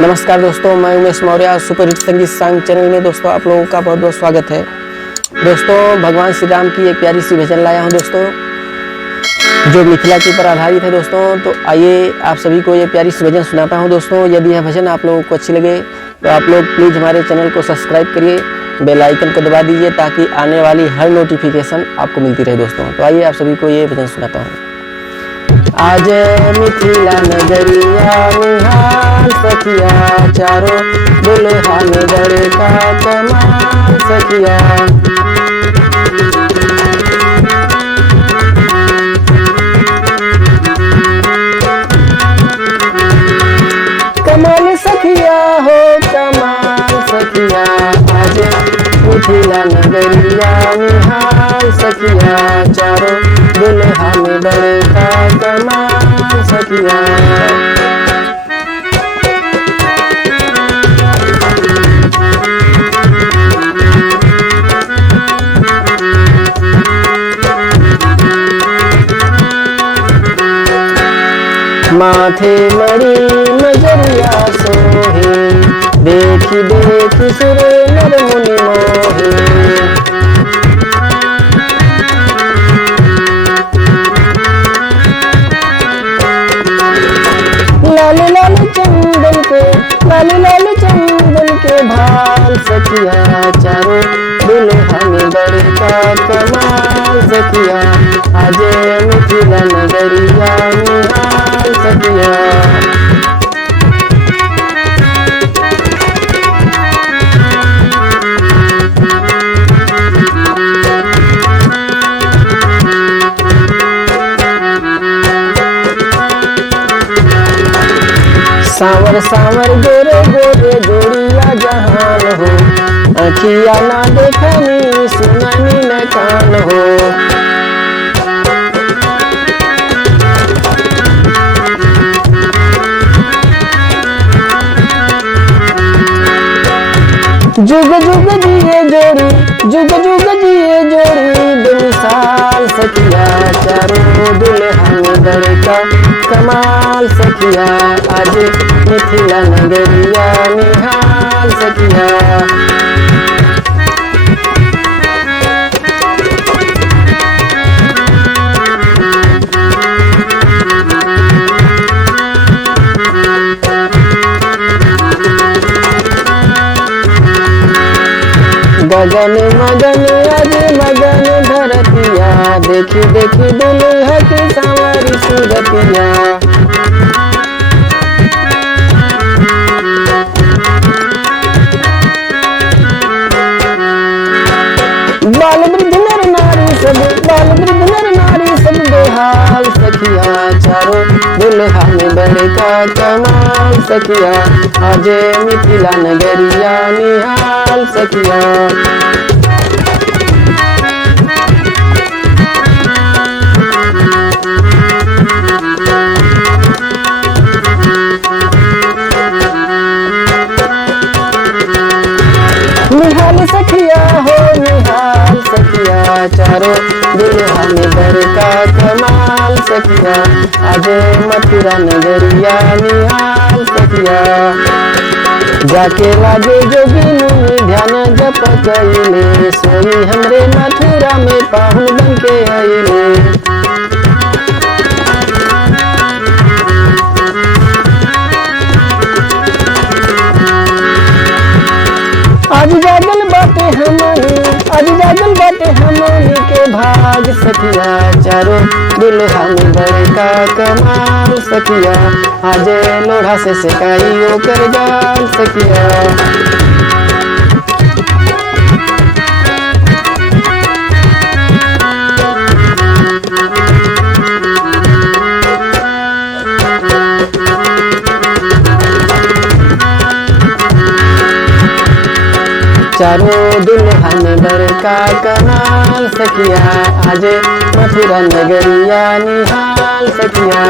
नमस्कार दोस्तों, मैं उमेश मौर्य सुपर हिट संगीत सॉन्ग चैनल में दोस्तों आप लोगों का बहुत बहुत स्वागत है। दोस्तों भगवान श्री राम की एक प्यारी सी भजन लाया हूँ दोस्तों, जो मिथिला के ऊपर आधारित है दोस्तों। तो आइए आप सभी को ये प्यारी सी भजन सुनाता हूँ दोस्तों। यदि यह भजन आप लोगों को अच्छी लगे तो आप लोग प्लीज़ हमारे चैनल को सब्सक्राइब करिए, बेल आइकन को दबा दीजिए ताकि आने वाली हर नोटिफिकेशन आपको मिलती रहे दोस्तों। तो आइए आप सभी को ये भजन सुनाता हूँ। आज मिथिला नगरिया निहाल सखिया, चारों दुल्हा में बड़े का कमाल सखिया। कमाल सखिया हो कमाल सखिया, आज मिथिला नगरिया निहाल सखिया, चारों दुल्हा में बड़े का कमाल सखिया। माथे मणि नजरिया सोहे, देखी देखी सुर नर मुनि मोहे। लाल लाल चंदन के भाल सखिया, चारों दुल्हा में बड़े का कमाल सखिया। आज मिथिला नगरिया निहाल सखिया। सावर सावर गोरे गोरे जोड़िया जहान हो, अखिया ना देखनी सुननी न कान हो। जुग जुग जिए जोड़ी, जुग जुग जिए जोड़ी बेमिसाल सखिया, चारों दुल्हा में बड़े का कमाल सखिया। आज मिथिला नगरिया निहाल सखिया। गगन मगन आज मगन धरतिया, देखी देखी दुल्हा की सांवरी सूरतिया। बाल वृद्ध नर नारी सब बेहाल सखिया, चारों दुल्हा में बड़े का कमाल सखिया। आज मिथिला नगरिया निहाल सखिया। निहाल सखिया हो निहाल सखिया, चारों दुल्हा में बड़े का कमाल सखिया। आज मथुरा नगरिया निहाल सखिया। जाके लागे जोगी मुनि ध्यान जप कइले, सोई हमरे मथुरा में पाहुन बन के आइले। आज जागल बाटे हमनी के भाग सखिया, चारों दुल्हा में बड़े का कमाल सखिया। आज लोढ़ा से सेकाई ओकर गाल सखिया। चारों दुल्हा में बड़े का कमाल सखिया। आज मथुरा नगरिया निहाल सखिया।